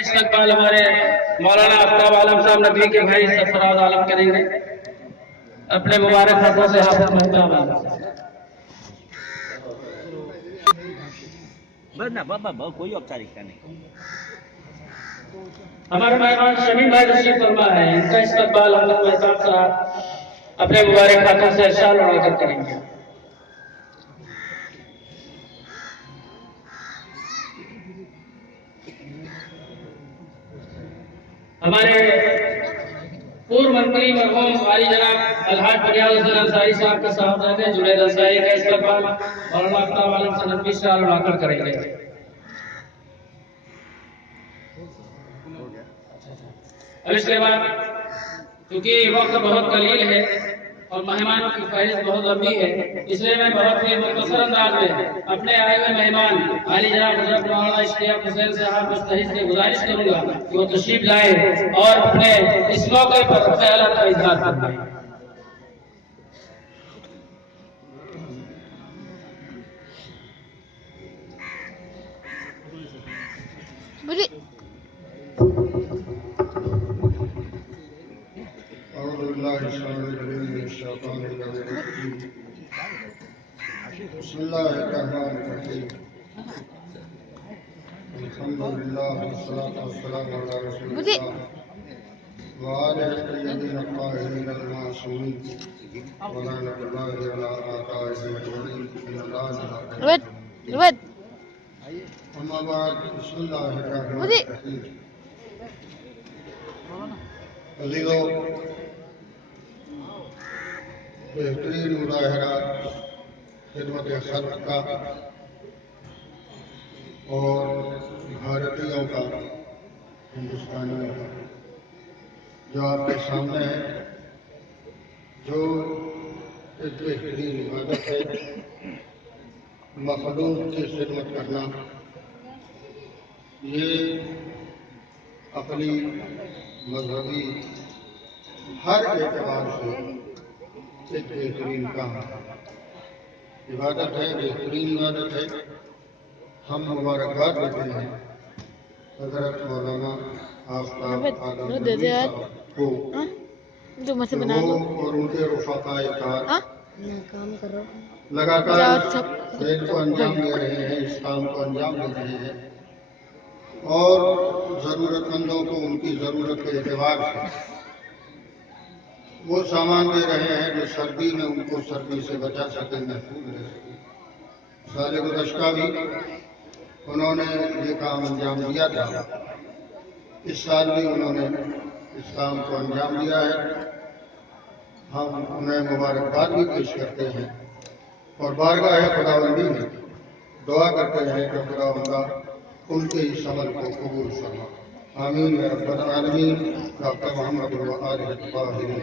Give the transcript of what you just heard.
استقبال ہمارے مولانا آفتاب عالم صاحب ندوی کے بھائی سرفراز عالم کریں گے اپنے مبارک ہاتھوں سے حافظ محتاب بس کوئی اوپچارکتا نہیں. ہمارے مہمان شمیم بھائی تشریف فرما ہے، ان کا استقبال حافظ محتاب صاحب اپنے مبارک ہاتھوں سے شال اڑا کر کریں گے. ہمارے پورو منتری مرحوم والی جناب الحاج فریاد حسین انصاری صاحب کے صاحبزادے جنید انصاری کا استقبال مولانا آفتاب عالم سے ندوی شال اڑا کر کریں گے. اب اس کے بعد کیونکہ وقت بہت قلیل ہے اور مہمانوں کی فہرست بہت لمبی ہے، اس لیے میں بہت ہی مختصر انداز میں اپنے آئے ہوئے مہمان عالی جناب حضرت مولانا اشتیاق حسین صاحب مستحض سے گزارش کروں گا کہ وہ تشریف لائیں اور اپنے اس موقع پر خیالات کا اظہار فرمائیں. أعوذ بالله السميع العليم من الشيطان الرجيم. بسم الله الرحمن الرحيم. الحمد لله والصلاة والسلام على رسول الله وآله الطيبين الطاهرين المعصومين ولعنة الله على أعدائهم أجمعين إن الله أما بعد بسم الله الرحمن الرحيم. عزیزو، بہترین مظاہرہ خدمت خلق کا اور بھارتیوں کا، ہندوستانیوں کا، جو آپ کے سامنے ہے، جو ایک بہترین عبادت ہے، مخلوق کی خدمت کرنا، یہ عقلی، مذہبی، ہر اعتبار سے ایک بہترین کام ہے، عبادت ہے، بہترین عبادت ہے. ہم مبارکباد دیتے ہیں حضرت مولانا آفتاب عالم ندوی صاحب کو کہ وہ اور ان کے رفقائے کار لگاتار اس کھیل کو انجام دے رہے ہیں، اس کام کو انجام دے رہے ہیں اور ضرورت مندوں کو ان کی ضرورت کے اعتبار سے وہ سامان دے رہے ہیں جو سردی میں ان کو سردی سے بچا سکے، محفوظ رہ سکے. سال گزشتہ بھی انہوں نے یہ کام انجام دیا تھا، اس سال بھی انہوں نے اس کام کو انجام دیا ہے. ہم انہیں مبارکباد بھی پیش کرتے ہیں اور بارگاہ خداوندی میں دعا کرتے ہیں کہ خداوندہ ان کے اس عمل کو قبول فرما. آمین یا رب العالمین. ڈاکٹر محمد و آلہ الطاہرین.